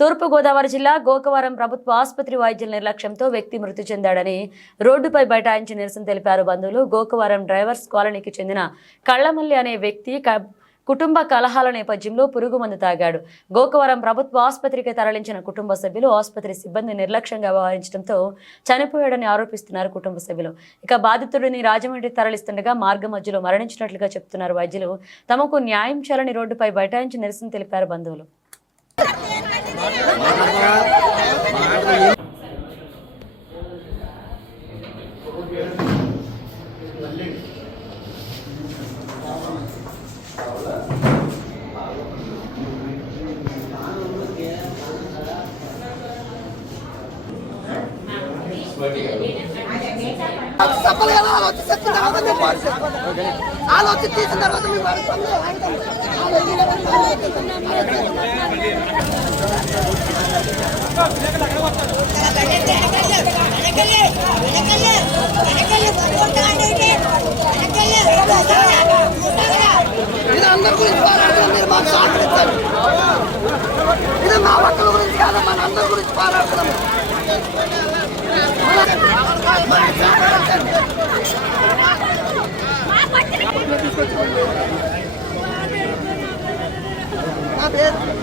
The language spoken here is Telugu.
తూర్పుగోదావరి జిల్లా గోకవరం ప్రభుత్వ ఆసుపత్రి వైద్యుల నిర్లక్ష్యంతో వ్యక్తి మృతి చెందాడని రోడ్డుపై బైఠాయించి నిరసన తెలిపారు బంధువులు. గోకవరం డ్రైవర్స్ కాలనీకి చెందిన కళ్ళమల్లి అనే వ్యక్తి క- కుటుంబ కలహాల నేపథ్యంలో పురుగుమందు తాగాడు. గోకవరం ప్రభుత్వ ఆసుపత్రికి తరలించిన కుటుంబ సభ్యులు ఆసుపత్రి సిబ్బంది నిర్లక్ష్యంగా వ్యవహరించడంతో చనిపోయాడని ఆరోపిస్తున్నారు కుటుంబ సభ్యులు. ఇక బాధితుడిని రాజమండ్రి తరలిస్తుండగా మార్గ మధ్యలో మరణించినట్లుగా చెప్తున్నారు వైద్యులు. తమకు న్యాయం చేయాలని రోడ్డుపై బైఠాయించి నిరసన తెలిపారు బంధువులు. చెప్పలు ఎలా ఆలోచి చెప్తుంది ఆలోచన తీసిన తర్వాత మీ వారి పనులు ఆగుతాం. అందరి గురించి పోరాడడం మీరు మాకు మన అందరి గురించి పోరాడడం నా పేరు